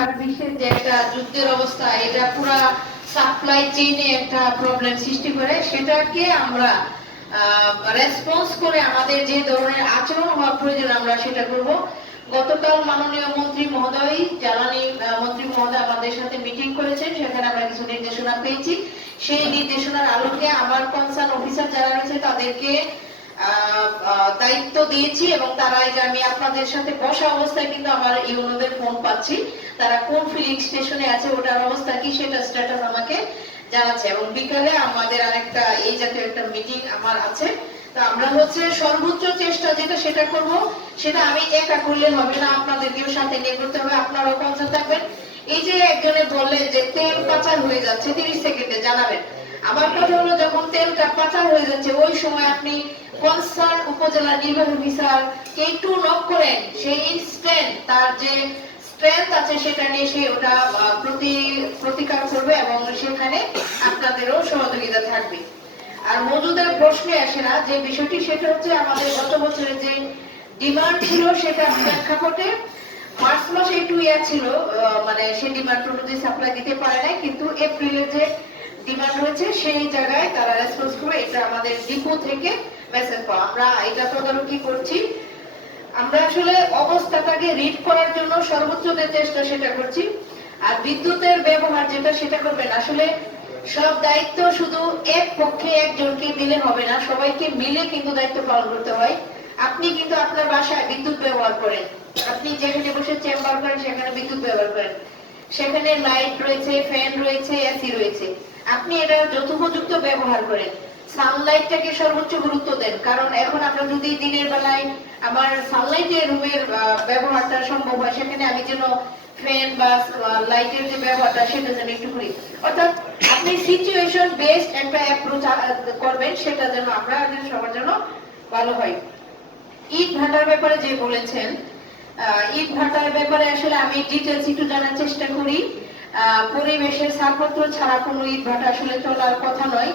সারা বিশ্বের যে একটা যুদ্ধের অবস্থা, এটা পুরা সাপ্লাই চেইনে একটা প্রবলেম সৃষ্টি করে, সেটাকে আমরা রেসপন্স করে আমাদের যে ধরনের আচরণ হওয়া প্রয়োজন আমরা সেটা করব। গতকাল মাননীয় মন্ত্রী মহোদয়, জ্বালানি মন্ত্রী মহোদয় আমাদের সাথে মিটিং করেছেন, সেখানে আমরা কিছু নির্দেশনা পেয়েছি। সেই নির্দেশনার আলোকে আমার কনসার্ন অফিসার যারা রয়েছে তাদেরকে দায়িত্ব দিয়েছি, এবং তারা আমি আপনাদের সাথে বসা অবস্থায় কিন্তু আমার ইউনোদের ফোন পাচ্ছি, তারা কোন ফিলিং স্টেশনে আছে, ওটার অবস্থা কি সেটা স্ট্যাটাস আমাকে জানাচ্ছে। এবং বিকালে আমাদের আরেকটা এই জাতীয় একটা মিটিং আমার আছে। তো আমরা সর্বোচ্চ চেষ্টা যেটা সেটা করব, সেটা আমি একা করলে হবে না, আপনাদেরকেও সাথে নিয়ে করতে হবে, আপনারাও কনসার্ন থাকবেন। এই যে একজনে বললেন যে তেল পাচার হয়ে যাচ্ছে, 30 সেকেন্ডে জানাবেন। আমার কথা হলো, যখন তেলটা পাচার হয়ে যাচ্ছে ওই সময় আপনি কনসার্ন উপজেলা নির্বাহী অফিসার কে একটু নক করেন, সেই ইনস্ট্যান্ট তার যে স্ট্রেংথ আছে সেটা নিয়ে সে ওটা প্রতিকার করবে, এবং সেখানে আপনাদেরও সহযোগিতা থাকবে। আর মজুদের প্রশ্নে আসে না যে বিষয়টি, সেটা হচ্ছে আমাদের গত বছরের যে ডিমান্ড ছিল সেটা প্রেক্ষাপটে মার্চ মাসে একটু ছিল, মানে সেই ডিমান্ড অনুযায়ী সাপ্লাই দিতে পারে নাই, কিন্তু এপ্রিলে যে ডিমান্ড হয়েছে সেই জায়গায় তারা রেসপন্স করবে। এটা আমাদের ডিপো থেকে মেসেজ পাওয়া, আমরা এটা তদারকি করছি। আমরা আসলে অবস্থাটাকে রিড করার জন্য সর্বোচ্চ যে চেষ্টা সেটা করছি। আর বিদ্যুতের ব্যবহার যেটা সেটা করবেন, আসলে সব দায়িত্ব শুধু এক পক্ষে একজনকে দিলে হবে না, সবাইকে মিলে কিন্তু দায়িত্ব পালন করতে হয়। আপনি কিন্তু আপনার বাসায় বিদ্যুৎ ব্যবহার করেন, আপনি যেখানে বসে চেম্বার করেন সেখানে বিদ্যুৎ ব্যবহার করেন, সেখানে লাইট রয়েছে, ফ্যান রয়েছে, এসি রয়েছে, আপনি এটা যথোপযুক্ত ব্যবহার করেন। সানলাইটটাকে সর্বোচ্চ গুরুত্ব দেন, কারণ এখন আমরা যদি দিনের বেলায় আমার সানলাইটের রুমের ব্যবহারটা সম্ভব হয়, সেখানে আমি যেন ফ্যান বা লাইটের যে ব্যবহারটা সেটা যেন একটু করি। অর্থাৎ আপনি সিচুয়েশন বেসড একটা অ্যাপ্রোচ করবেন, সেটা যেন আমরা সবার জন্য ভালো হয়। ইট ভাটার ব্যাপারে যে বলেছেন, ইট ভাটার ব্যাপারে আসলে আমি ডিটেলস একটু জানার চেষ্টা করি। পরিবেশের ছাড়পত্র ছাড়া কোনো ইট ভাটা আসলে চলার কথা নয়।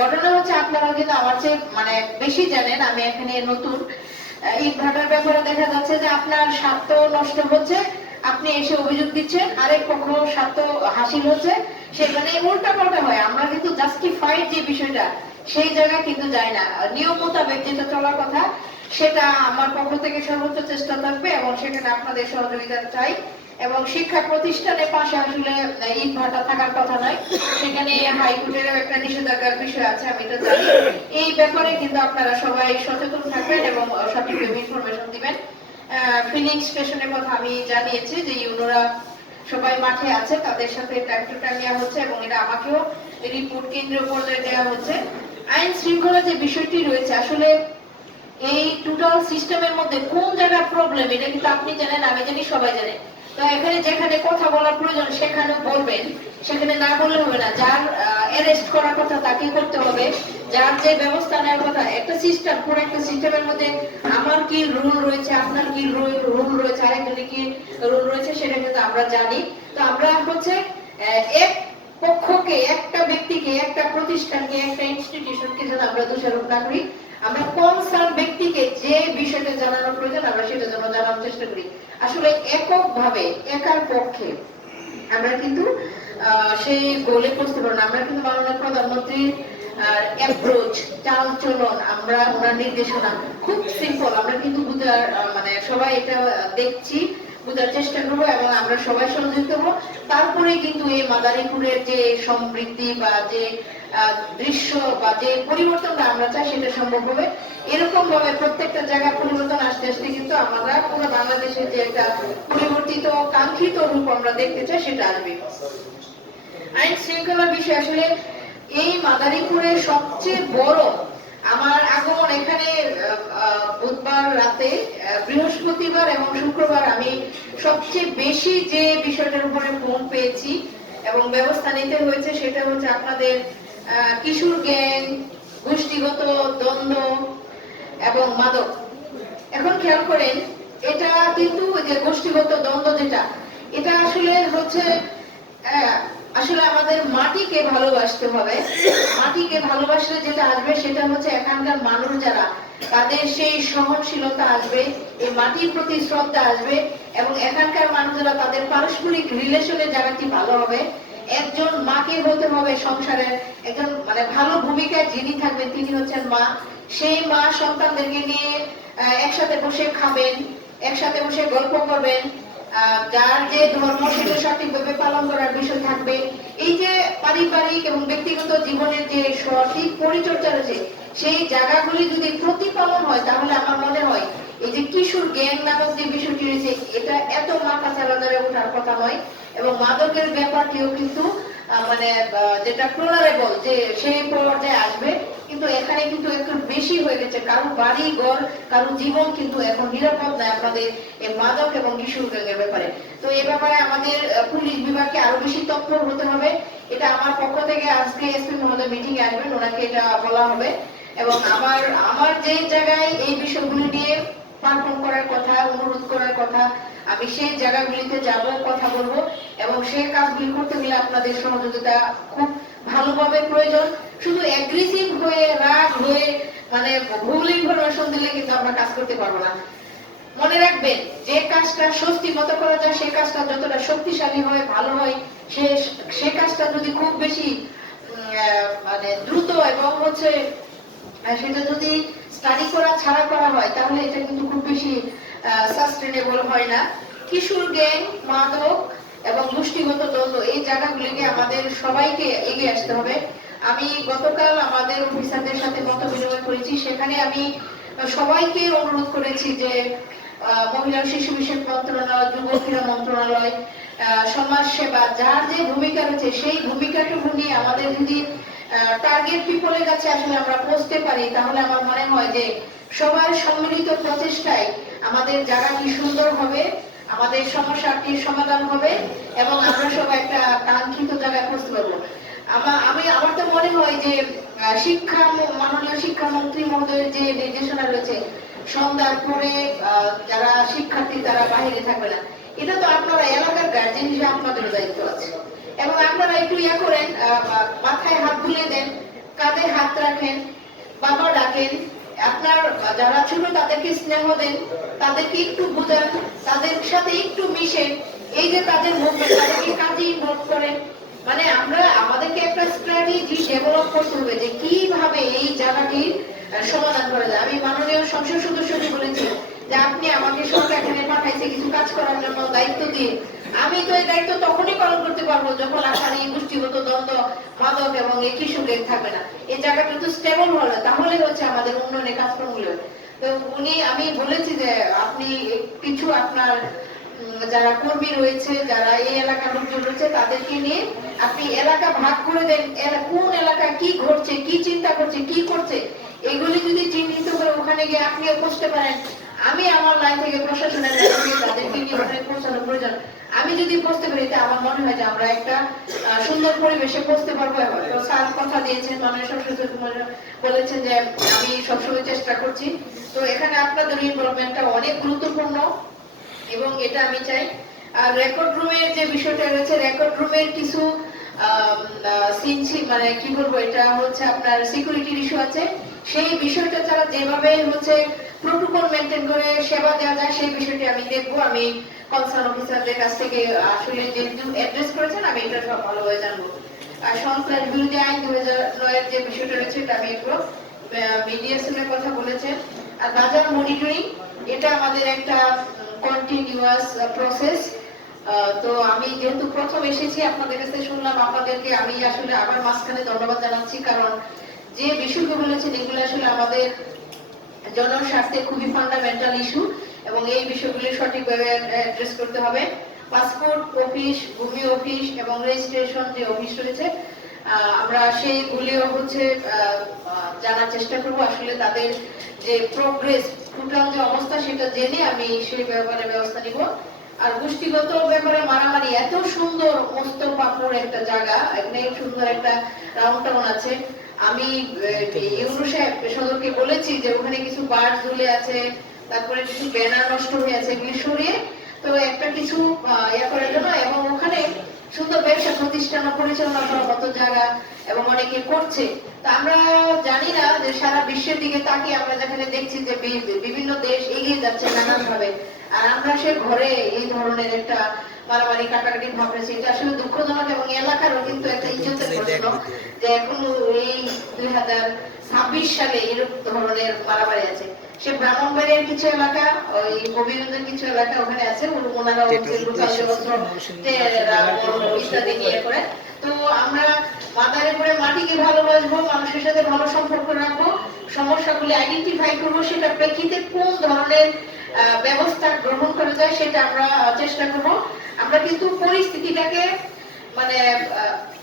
ঘটনা হচ্ছে, আপনারা কিন্তু আমার চেয়ে মানে বেশি জানেন, আমি এখানে নতুন। ইট ভাটার ব্যাপারে দেখা যাচ্ছে যে আপনার স্বার্থ নষ্ট হচ্ছে, আপনি এসে অভিযোগ দিচ্ছেন, আরেক পক্ষ স্বার্থ হাসিল হচ্ছে, সেখানে উল্টা পাল্টা হয়। আমরা কিন্তু জাস্টিফাইড যে বিষয়টা সেই জায়গায় কিন্তু যায় না, নিয়ম মোতাবেক যেটা চলার কথা সেটা আমার পক্ষ থেকে সর্বোচ্চ চেষ্টা থাকবে, এবং সেখানে আপনাদের সহযোগিতা চাই। এবং শিক্ষা প্রতিষ্ঠানের পাশে আসলে ইট ভাটা থাকার কথা নয়, সেখানে হাইকোর্টের একটা নিষেধাজ্ঞার বিষয় আছে, আমি এটা জানি। এই ব্যাপারে কিন্তু আপনারা সবাই সচেতন থাকবেন এবং সঠিকভাবে ইনফরমেশন দিবেন। ফিলিং স্টেশনের কথা আমি জানিয়েছি যে ইউনোরা সবাই মাঠে আছে, তাদের সাথে টাইম টু টাইম নেওয়া হচ্ছে, এবং এটা আমাকেও রিপোর্ট কেন্দ্রীয় পর্যায়ে দেওয়া হচ্ছে। আইন শৃঙ্খলা যে বিষয়টি রয়েছে, আসলে এই টোটাল সিস্টেমের মধ্যে কোন জায়গায় প্রবলেম এটা কিন্তু আপনি জানেন, আমি জানি, সবাই জানে। তো এখানে যেখানে কথা বলার প্রয়োজন সেখানে বলবেন, সেখানে না বললে হবে না। যার অ্যারেস্ট করার কথা তাকে করতে হবে, যার যে ব্যবস্থা নেওয়ার কথা। একটা সিস্টেম, পুরো একটা সিস্টেমের মধ্যে আমার কি রুল রয়েছে, আপনার কি রুল রয়েছে, আরেকজনের কি রুল রয়েছে, সেটা কিন্তু আমরা জানি। তো আমরা এক পক্ষকে, একটা ব্যক্তিকে, একটা প্রতিষ্ঠানকে, একটা ইনস্টিটিউশনকে যেন আমরা দোষারোপ না করি, আমরা কনসার্ন ব্যক্তিকে যে বিষয়টা জানানোর প্রয়োজন আমরা সেটা যেন জানানোর চেষ্টা করি। আসলে এককভাবে, একার পক্ষে আমরা কিন্তু সেই গোলে পৌঁছতে পারবো না। আমরা কিন্তু মাননীয় প্রধানমন্ত্রীর অ্যাপ্রোচ, চাল চলন, আমরা ওনার নির্দেশনা খুব সিম্পল, আমরা কিন্তু বুঝার মানে সবাই এটা দেখছি, বোঝার চেষ্টা করবো, এবং আমরা সবাই সহযোগিতা করবো। তারপরে কিন্তু এই মাদারীপুরের যে সমৃদ্ধি বা যে দৃশ্য বা যে পরিবর্তনটা আমরা চাই সেটা সম্ভব হবে। এরকম ভাবে প্রত্যেকটা জায়গায় পরিবর্তন আসতে আসতে কিন্তু আমরা পুরো বাংলাদেশের যে একটা পরিবর্তিত কাঙ্ক্ষিত রূপ আমরা দেখতে চাই সেটা আসবে। আইন শৃঙ্খলার বিষয়, আসলে এই মাদারীপুরের সবচেয়ে বড় আমার আগমন এখানে বুধবার রাতে, বৃহস্পতিবার এবং শুক্রবার আমি সবচেয়ে বেশি যে বিষয়টার উপরে ফোন পেয়েছি এবং ব্যবস্থা নিতে হয়েছে সেটা হচ্ছে আপনাদের কিশোর গ্যাং, গোষ্ঠীগত দ্বন্দ্ব এবং মাদক। এখন খেয়াল করেন, এটা কিন্তু যে গোষ্ঠীগত দ্বন্দ্ব যেটা, এটা আসলে আসলে আমাদের মাটিকে ভালোবাসতে হবে। মাটিকে ভালোবাসলে যেটা আসবে সেটা হচ্ছে এখানকার মানুষ যারা তাদের সেই সহনশীলতা আসবে, এই মাটির প্রতি শ্রদ্ধা আসবে, এবং এখানকার মানুষেরা তাদের পারস্পরিক রিলেশনের জায়গাটি ভালো হবে। একজন মাকে হতে হবে সংসারের একজন মানে ভালো ভূমিকায় যিনি থাকবেন তিনি হচ্ছেন মা। সেই মা সন্তানদেরকে নিয়ে একসাথে বসে খাবেন, একসাথে বসে গল্প করবেন, যার যে ধর্ম সেটা সঠিকভাবে পালন করার বিষয় থাকবে। এই যে পারিবারিক এবং ব্যক্তিগত জীবনের যে সঠিক পরিচর্যা রয়েছে সেই জায়গাগুলি যদি প্রতিপালন হয় তাহলে আমার মনে হয় এই যে কিশোর গ্যাং নামক যে বিষয়টি রয়েছে এটা এত মাথা চালাদারে ওঠার কথা নয়। এবং মাদকের ব্যাপারটিও কিন্তু মানে যেটা টলারেবল যে সেই পর্যায়ে আসবে, কিন্তু এখানে কিন্তু একটু বেশি হয়ে গেছে। কারো বাড়ি ঘর কারো জীবন কিন্তু এখন নিরাপদ নয় আপনাদের এই মাদক এবং কিশোর গ্যাংয়ের ব্যাপারে। তো এ ব্যাপারে আমাদের পুলিশ বিভাগকে আরো বেশি তৎপর হতে হবে। এটা আমার পক্ষ থেকে আজকে এসপি মহোদয় মিটিং এ আসবেন, ওনাকে এটা বলা হবে। এবং আমার যে জায়গায় এই বিষয়গুলি নিয়ে পারফর্ম করার কথা, অনুরোধ করার কথা, আমি সেই জায়গাগুলিতে যাব, কথা বলবো, এবং সেই কাজগুলি করতে গেলে আপনাদের সহযোগিতা খুব ভালোভাবে প্রয়োজন। শুধু অ্যাগ্রেসিভ হয়ে রাগ হয়ে মানে ভুল ইনফরমেশন দিলে কিন্তু আমরা কাজ করতে পারবো না। মনে রাখবেন যে কাজটা স্বস্তি মতো করা যায় সেই কাজটা যতটা শক্তিশালী হয় ভালো হয়, সে কাজটা যদি খুব বেশি মানে দ্রুত এবং হচ্ছে সেটা যদি স্টাডি করা ছাড়া করা হয় তাহলে এটা কিন্তু খুব বেশি সাস্টেনেবল হয় না। কিশোর গ্যাং, মাদক এবং গোষ্ঠীগত দ্বন্দ্ব এই জায়গাগুলিকে আমাদের সবাইকে এগিয়ে আসতে হবে। আমি গতকাল আমাদের অফিসারদের সাথে মত বিনিময় করেছি, সেখানে আমি সবাইকে অনুরোধ করেছি যে মহিলা ও শিশু বিষয়ক মন্ত্রণালয়, যুব ক্রীড়া মন্ত্রণালয়, সমাজ সেবা যার যে ভূমিকা রয়েছে সেই ভূমিকাটুকু নিয়ে আমাদের যদি টার্গেট পিপলের কাছে আসলে আমরা পৌঁছতে পারি তাহলে আমার মনে হয় যে সবার সম্মিলিত প্রচেষ্টায় আমাদের জায়গাটি সুন্দর হবে, আমাদের সমস্যাটির সমাধান হবে, এবং আমরা সবাই একটা কাঙ্ক্ষিত জায়গায় পৌঁছতে পারবো। আমার তো মনে হয় যে মাননীয় শিক্ষামন্ত্রী মহোদয়ের যে নির্দেশনা রয়েছে সন্ধ্যার পরে যারা শিক্ষার্থী তারা বাহিরে থাকবে না, এটা তো আপনারা এলাকার গার্জেন হিসেবে আপনাদের দায়িত্ব আছে। এবং আপনারা একটু ইয়া করেন, মাথায় হাত বুলিয়ে দেন, কাঁধে হাত রাখেন, বাবা ডাকেন, আপনার যারা ছোট তাদেরকে স্নেহ দেন, তাদেরকে একটু বোঝান, তাদের সাথে একটু মিশেন। এই যে তাদের মুভমেন্ট তাদেরকে কাজে ইনভলভ করেন। মানে আমরা আমাদেরকে একটা স্ট্র্যাটেজি ডেভেলপ করতে হবে যে কিভাবে এই জায়গাটির সমাধান করা যায়। আমি মাননীয় সংসদ সদস্যকে বলেছি যে আপনি আমাকে সরকার এখানে পাঠাইছে কিছু কাজ করার জন্য দায়িত্ব দিয়ে, আমি তো এই দায়িত্ব তখনই পালন করতে পারবো যখন আপনার এই গোষ্ঠীগত দ্বন্দ্ব, মাদক এবং এই কিশোর গ্যাং থাকবে না। এই জায়গাটা তো স্টেবল হলো, তাহলে হচ্ছে আমাদের উন্নয়নের কাজকর্মগুলো। তো আমি বলেছি যে আপনি কিছু আপনার যারা কর্মী রয়েছে, যারা এই এলাকার লোকজন রয়েছে তাদেরকে নিয়ে আপনি এলাকা ভাগ করে দেন, কোন এলাকায় কি ঘটছে, কি চিন্তা করছে, কি করছে, এগুলি যদি চিহ্নিত করে ওখানে গিয়ে আপনিও পৌঁছতে পারেন। আমি আমার লাইন থেকে প্রশাসনের তাদেরকে নিয়ে ওখানে পৌঁছানোর প্রয়োজন। আমি যদি পৌঁছতে পারি তা আমার মনে হয় যে আমরা একটা সুন্দর পরিবেশে পৌঁছতে পারবো। স্যার কথা দিয়েছেন, মাননীয় সংসদ বলেছেন যে আমি সবসময় চেষ্টা করছি। তো এখানে আপনাদের ইনভলভমেন্টটা অনেক গুরুত্বপূর্ণ এবং এটা আমি চাই। আর রেকর্ড রুমের যে বিষয়টা রয়েছে, রেকর্ড রুমের কিছু মানে কি বলবো, এটা হচ্ছে আপনার সিকিউরিটির ইস্যু আছে। সেই বিষয়টা ছাড়া যেভাবে হচ্ছে প্রোটোকল মেনটেন করে সেবা দেওয়া যায় সেই বিষয়টি আমি দেখবো। আমি কনসার্ন অফিসারদের কাছ থেকে আসলে যেহেতু অ্যাড্রেস করেছেন আমি এটা সব ভালোভাবে জানবো। আর সন্ত্রাস বিরোধী আইন 2009 যে বিষয়টা রয়েছে এটা আমি একটু মিডিয়েশনের কথা বলেছেন। আর বাজার মনিটরিং এটা আমাদের একটা কন্টিনিউয়াস প্রসেস। তো আমি যেহেতু প্রথম এসেছি আপনাদের কাছে শুনলাম, আপনাদেরকে আমি আসলে আবার মাঝখানে ধন্যবাদ জানাচ্ছি, কারণ যে বিষয়গুলো বলেছেন এগুলো আসলে আমাদের জনস্বার্থে খুবই ফান্ডামেন্টাল ইস্যু এবং এই বিষয়গুলি সঠিকভাবে অ্যাড্রেস করতে হবে। পাসপোর্ট অফিস, ভূমি অফিস এবং রেজিস্ট্রেশন যে অফিস রয়েছে আমরা সেইগুলিও হচ্ছে জানার চেষ্টা করবো, আসলে তাদের যে প্রোগ্রেস টোটাল যে অবস্থা সেটা জেনে আমি সেই ব্যাপারে ব্যবস্থা নিব। আর গোষ্ঠীগত ব্যাপারে মারামারি, এত সুন্দর মস্ত পাপড় একটা জায়গা, এখানে সুন্দর একটা রাউন্ড টাউন আছে। আমি ইউনু সাহেব সদরকে বলেছি যে ওখানে কিছু বাস ঝুলে আছে, তারপরে কিছু ব্যানার নষ্ট হয়ে আছে, এগুলি সরিয়ে তো একটা কিছু ইয়া করার জন্য, এবং ওখানে সুন্দর ব্যবসা প্রতিষ্ঠান পরিচালনা করার মতো জায়গা এবং অনেকে করছে। তা আমরা জানি না যে সারা বিশ্বের দিকে তাকিয়ে আমরা যেখানে দেখছি যে বিভিন্ন দেশ এগিয়ে যাচ্ছে নানান ভাবে, আর আমরা সে ঘরে এই ধরনের একটা মারামারি কাটাকাটি ভাবতেছি। এটা আসলে দুঃখজনক এবং এলাকারও কিন্তু একটা ইজ্জতের প্রশ্ন যে এখন এই 2026 সালে এরকম ধরনের মারামারি আছে। সে ব্রাহ্মণবাড়িয়ার কিছু এলাকা, ওই কবিরগঞ্জের কিছু এলাকা ওখানে আছে, ওনারা ইত্যাদি নিয়ে করে। তো আমরা মাদারীপুরের মাটিকে ভালোবাসবো, মানুষের সাথে ভালো সম্পর্ক রাখবো, সমস্যাগুলি আইডেন্টিফাই করবো, সেটা প্রেক্ষিতে কোন ধরনের ব্যবস্থা গ্রহণ করা যায় সেটা আমরা চেষ্টা করবো। আমরা কিন্তু পরিস্থিতিটাকে মানে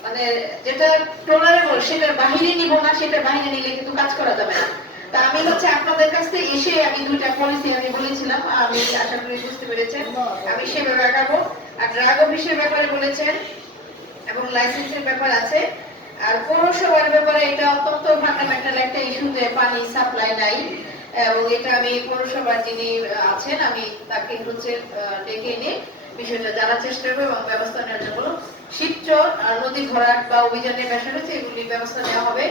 মানে যেটা টলারেবল সেটার বাহিরে নিব না, সেটার বাহিরে নিলে কিন্তু কাজ করা যাবে না। তা আমি হচ্ছে আপনাদের কাছ থেকে এসে আমি দুইটা পলিসি আমি বলেছিলাম, আমি আশা করি বুঝতে পেরেছেন, আমি সেভাবে আগাবো। আর ড্রাগ অফিসের ব্যাপারে বলেছেন এবং লাইসেন্সের ব্যাপার আছে। আর পৌরসভার ব্যাপারে এটা অত্যন্ত ফান্ডামেন্টাল একটা ইস্যু যে পানি সাপ্লাই নাই, এবং এটা আমি পৌরসভার যিনি আছেন আমি তাকে হচ্ছে ডেকে এনে বিষয়টা জানার চেষ্টা করবো এবং ব্যবস্থা নেওয়ার জন্য শিবচর আর নদী ভরাট বা অভিযানের ব্যাপার হচ্ছে এগুলি ব্যবস্থা নেওয়া হবে।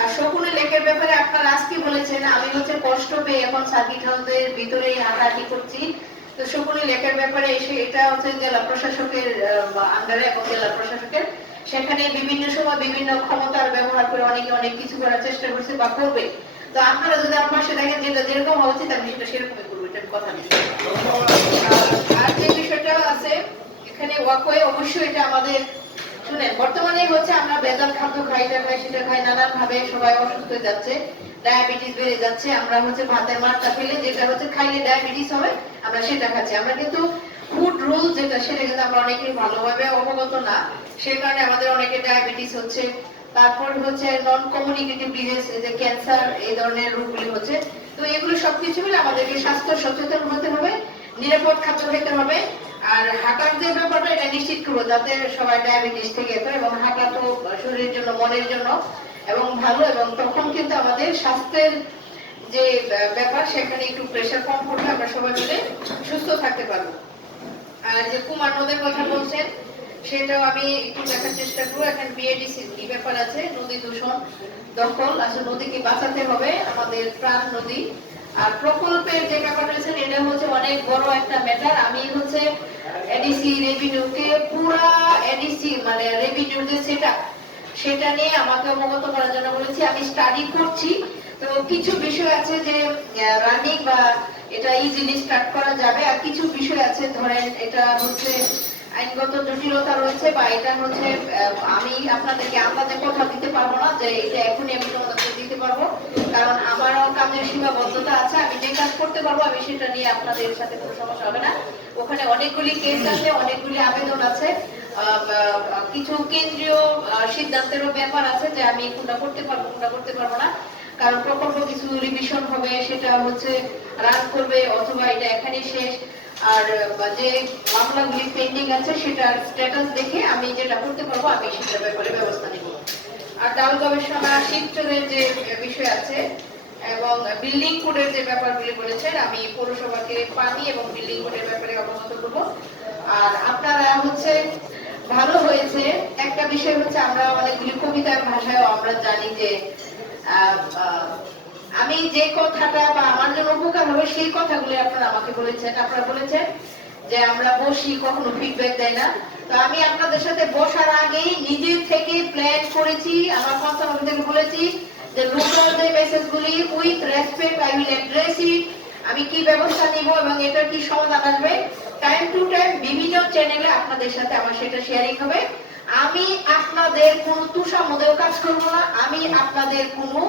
আর শকুনি লেকের ব্যাপারে আপনারা আজকে বলেছেন, আমি হচ্ছে কষ্ট পেয়ে এখন সার্কিট হাউসের ভিতরেই হাঁটাহাঁটি করছি। তো শকুনি লেকের ব্যাপারে এসে এটা হচ্ছে জেলা প্রশাসকের আন্ডারে এবং জেলা প্রশাসকের সেখানে বিভিন্ন সময় বিভিন্ন ক্ষমতার ব্যবহার করে অনেকে অনেক কিছু করার চেষ্টা করছে বা করবে। তো আপনারা যদি আমার পাশে দেখেন যেটা যেরকম হওয়া উচিত আমি সেটা সেরকমই করবো, এটা কথা নেই। আর যে বিষয়টা আছে এখানে ওয়াকওয়ে, অবশ্যই এটা আমাদের শুনেন, বর্তমানে হচ্ছে আমরা ভেজাল খাদ্য খাই, এটা খাই সেটা খাই, নানান ভাবে সবাই অসুস্থ হয়ে যাচ্ছে, ডায়াবেটিস বেড়ে যাচ্ছে। আমরা হচ্ছে ভাতের মারটা ফেলে যেটা হচ্ছে খাইলে ডায়াবেটিস হবে আমরা সেটা খাচ্ছি। আমরা কিন্তু ফুড রুল যেটা সেটা কিন্তু আমরা অনেকেই ভালোভাবে অবগত না, সেই কারণে আমাদের অনেকে ডায়াবেটিস হচ্ছে। তারপর হচ্ছে নন কমিউনিকেটিভ ডিজিজ, যে ক্যান্সার, এই ধরনের রোগগুলি হচ্ছে। তো এগুলো সবকিছু মিলে আমাদেরকে স্বাস্থ্য সচেতন হতে হবে, নিরাপদ খাদ্য খেতে হবে। আর হাঁটার যে ব্যাপারটা এটা নিশ্চিত করবো যাতে সবাই ডায়াবেটিস থেকে এবং হাঁটা তো শরীরের জন্য মনের জন্য এবং ভালো, এবং তখন কিন্তু আমাদের স্বাস্থ্যের যে ব্যাপার সেখানে একটু প্রেশার কম পড়বে, আমরা সবাই মিলে সুস্থ থাকতে পারবো। আর যে কুমার নদের কথা বলছেন সেটাও আমি একটু দেখার চেষ্টা করবো। এখন বিএডিসি কি ব্যাপার আছে, নদী দূষণ দখল, আসলে নদীকে বাঁচাতে হবে, আমাদের প্রাণ নদী। আর প্রকল্পের যে ব্যাপার রয়েছে এটা হচ্ছে অনেক বড় একটা ম্যাটার। আমি হচ্ছে এডিসি রেভিনিউকে পুরা এডিসি মানে রেভিনিউ যে সেটা নিয়ে আমাকে অবগত করার জন্য বলেছি, আমি স্টাডি করছি। তো কিছু বিষয় আছে যে রানিং বা এটা ইজিলি স্টার্ট করা যাবে, আর কিছু বিষয় আছে ধরেন এটা হচ্ছে আইনগত জটিলতা রয়েছে বা এটা হচ্ছে আমি আপনাদেরকে আন্দাজে কথা দিতে পারবো না যে এটা এখনই আমি তোমাদেরকে দিতে পারবো, কারণ আমারও কাজের সীমাবদ্ধতা আছে। আমি যে কাজ করতে পারবো আমি সেটা নিয়ে আপনাদের সাথে কোনো সমস্যা হবে না। ওখানে অনেকগুলি কেস আছে, অনেকগুলি আবেদন আছে, কিছু কেন্দ্রীয় সিদ্ধান্তেরও ব্যাপার আছে যে আমি কোনটা করতে পারবো কোনটা করতে পারবো না, কারণ প্রকল্প কিছু রিভিশন হবে, সেটা হচ্ছে রান করবে অথবা এটা এখানেই শেষ। আর যে মামলাগুলি পেন্ডিং আছে সেটার স্ট্যাটাস দেখে আমি যেটা করতে পারবো আমি সেটার ব্যাপারে ব্যবস্থা নিব। আর ডাল গবেষণা, শিবচরের যে বিষয় আছে এবং বিল্ডিং কোডের যে ব্যাপারগুলি বলেছেন, আমি পৌরসভাকে পানি এবং বিল্ডিং কোডের ব্যাপারে অবগত করবো। আর আপনারা হচ্ছে ভালো হয়েছে একটা বিষয় হচ্ছে আমরা অনেকগুলি কবিতার ভাষায় আমরা জানি যে আমি যে কথাটা বা আমার জন্য উপকার হবে সেই কথাগুলি আপনারা আমাকে বলেছেন। আপনারা বলেছেন যে আমরা বসি, কখনো ফিডব্যাক দেয় না। তো আমি আপনাদের সাথে বসার আগেই নিজে থেকে প্ল্যান করেছি, আমার কনসার্ন থেকে বলেছি যে লোকাল যে মেসেজগুলি with respect I will address it, আমি কি ব্যবস্থা নিব এবং এটার কি সমাধান আসবে। টাইম টু টাইম বিভিন্ন চ্যানেলে আপনাদের সাথে আমার সেটা শেয়ারিং হবে। আমি আপনাদের কোনো তুষামোদেও কাজ করব না, আমি আপনাদের কোনো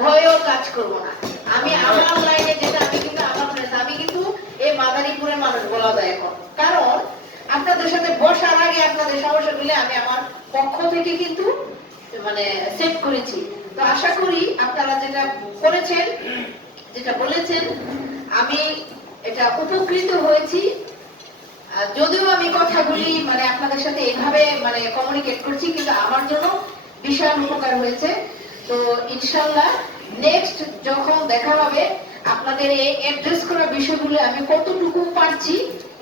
ভয়ও কাজ করব না। আমি আমার লাইনে যেটা আমি কিন্তু এই মাদারীপুরের মানুষ বলা যায় এখন, কারণ আপনাদের সাথে বসার আগে আপনাদের সমস্যাগুলি আমি আমার পক্ষ থেকে কিন্তু মানে সেট করেছি। তো আশা করি আপনারা যেটা করেছেন, যেটা বলেছেন, আমি এটা উপকৃত হয়েছি। যদিও আমি কথাগুলি মানে আপনাদের সাথে এইভাবে মানে কমিউনিকেট করছি, কিন্তু আমার জন্য বিশাল উপকার হয়েছে। তো ইনশাআল্লাহ নেক্সট যখন দেখা হবে আপনাদের এই অ্যাড্রেস করা বিষয়গুলো আমি কতটুকু পারছি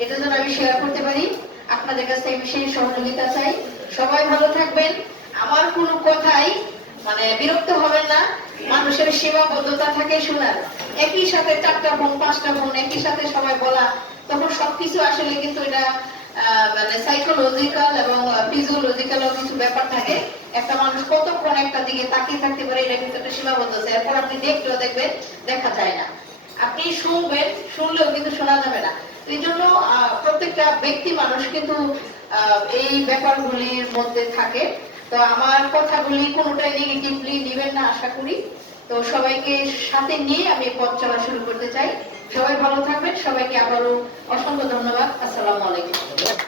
এটা যেন আমি শেয়ার করতে পারি। আপনাদের কাছ থেকে বিশেষ সহযোগিতা চাই। সবাই ভালো থাকবেন। আমার কোনো কথাই মানে বিরক্ত হবেন না। মানুষের সীমাবদ্ধতা থাকে শোনার, একই সাথে 4টা বোন 5টা বোন একই সাথে সবাই বলা, তখন সবকিছু আসলে কিন্তু এটা মানে সাইকোলজিক্যাল এবং ফিজিওলজিক্যালও কিছু ব্যাপার থাকে। একটা মানুষ কতক্ষণ একটা দিকে তাকিয়ে থাকতে পারে, এটা কিন্তু একটা সীমাবদ্ধ আছে। এরপর আপনি দেখলেও দেখবেন দেখা যায় না, আপনি শুনবেন শুনলেও কিন্তু শোনা যাবে না। এই জন্য প্রত্যেকটা ব্যক্তি মানুষ কিন্তু এই ব্যাপারগুলির মধ্যে থাকে। তো আমার কথাগুলি কোনোটাই নেগেটিভলি নেবেন না আশা করি। তো সবাইকে সাথে নিয়ে আমি পথ চলা শুরু করতে চাই। সবাই ভালো থাকবেন। সবাইকে আবারও অসংখ্য ধন্যবাদ। আসসালামু আলাইকুম।